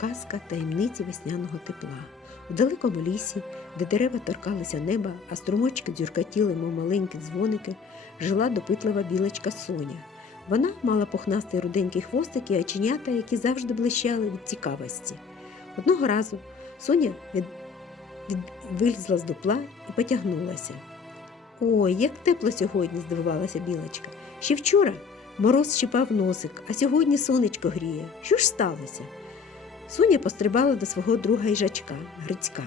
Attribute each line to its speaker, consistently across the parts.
Speaker 1: казка таємниці весняного тепла. У далекому лісі, де дерева торкалися неба, а струмочки дзюркатіли, мов маленькі дзвоники, жила допитлива білочка Соня. Вона мала пухнастий руденький хвостик і оченята, які завжди блищали від цікавості. Одного разу Соня від, від, вилізла з дупла і потягнулася. Ой, як тепло сьогодні, здивувалася білочка. Ще вчора мороз щипав носик, а сьогодні сонечко гріє. Що ж сталося? Соня пострибала до свого друга їжачка, Грицька.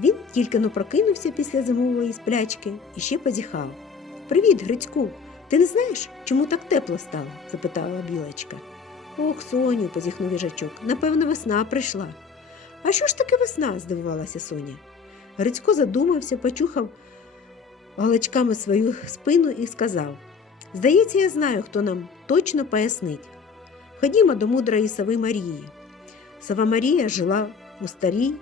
Speaker 1: Він тільки но прокинувся після зимової сплячки і ще позіхав. Привіт, Грицьку! Ти не знаєш, чому так тепло стало? запитала білочка. Ох, Соню, позіхнув їжачок, напевно, весна прийшла. А що ж таке весна? здивувалася Соня. Грицько задумався, почухав галачками свою спину і сказав: Здається, я знаю, хто нам точно пояснить. Ходімо до мудрої сови Марії. Сова Марія жила у старій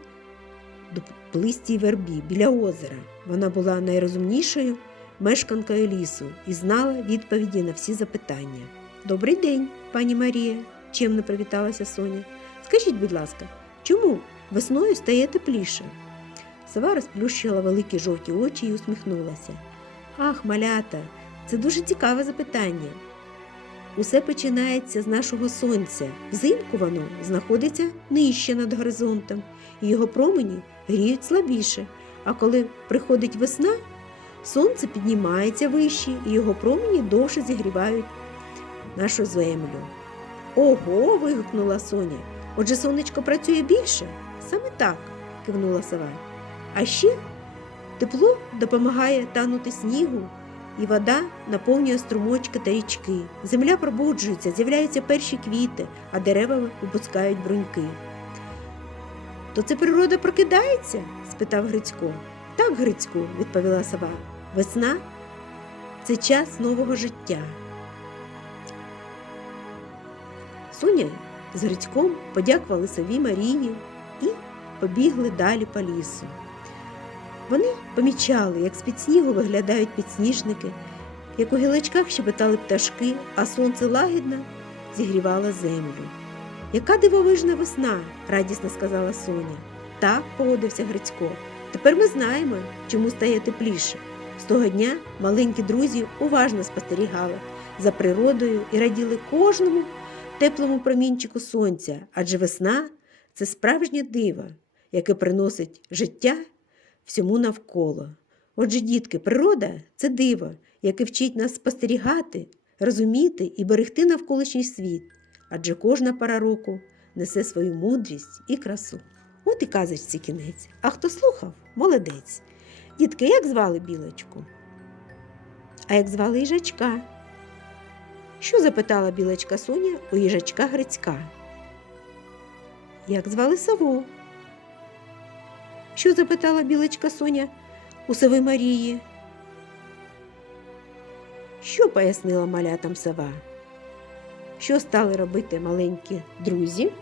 Speaker 1: дуплистій вербі біля озера. Вона була найрозумнішою мешканкою лісу і знала відповіді на всі запитання. Добрий день, пані Марія, чемно привіталася Соня. Скажіть, будь ласка, чому весною стає тепліше? Сова розплющила великі жовті очі і усміхнулася. Ах, малята, це дуже цікаве запитання. Усе починається з нашого сонця. Взимку воно знаходиться нижче над горизонтом, і його промені гріють слабіше. А коли приходить весна, сонце піднімається вище, і його промені довше зігрівають нашу землю. Ого. вигукнула Соня. Отже, сонечко працює більше? Саме так, кивнула сова. А ще тепло допомагає танути снігу, і вода наповнює струмочки та річки. Земля пробуджується, з'являються перші квіти, а дерева випускають бруньки. То це природа прокидається? спитав Грицько. Так, Грицьку, відповіла сова. Весна це час нового життя. Соня з Грицьком подякували сові Марії і побігли далі по лісу. Вони помічали, як з-під снігу виглядають підсніжники, як у гілочках щебетали пташки, а сонце лагідно зігрівало землю. Яка дивовижна весна, радісно сказала Соня. Так, погодився Грицько. Тепер ми знаємо, чому стає тепліше. З того дня маленькі друзі уважно спостерігали за природою і раділи кожному теплому промінчику сонця, адже весна це справжнє диво, яке приносить життя всьому навколо. Отже, дітки, природа це диво, яке вчить нас спостерігати, розуміти і берегти навколишній світ, адже кожна пора року несе свою мудрість і красу. От і казочці кінець. А хто слухав, молодець. Дітки, як звали білочку? А як звали їжачка? Що запитала білочка Соня у їжачка Грицька? Як звали сову? Що запитала білочка Соня у сови Марії? Що пояснила малятам сова? Що стали робити маленькі друзі?